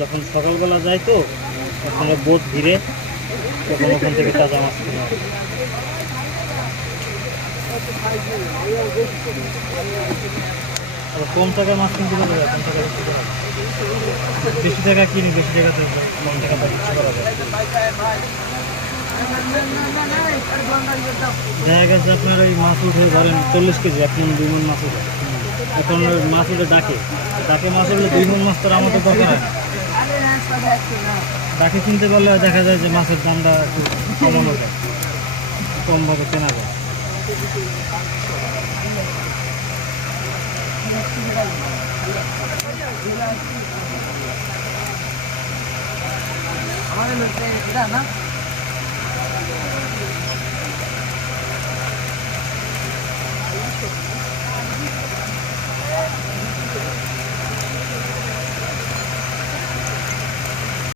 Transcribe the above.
যখন সকালবেলা যাই তো তখন বোট ভিড়ে তখন ওখান থেকে তাজা মাছ কিনে আনি। আর কম টাকার মাছ কিনতে পারবে, কম টাকা বিক্রি করা যায়। বেশি টাকা কিনি, বেশি টাকাতে কম টাকা বিক্রি করা যায়। দেখা গেছে আপনার ওই মাছ উঠে ধরেন 40 কেজি, 1 মন 2 মন মাছ উঠে। এখন ওই মাছ উঠে ডাকে মাছ উঠলে 2 মন মাছ তো আর আমাদের দরকার হয় না। ডাকে কিনতে পারলে দেখা যায় যে মাছের দামটা একটু কমানো যায়, কমভাবে কেনা যায়। আমাদের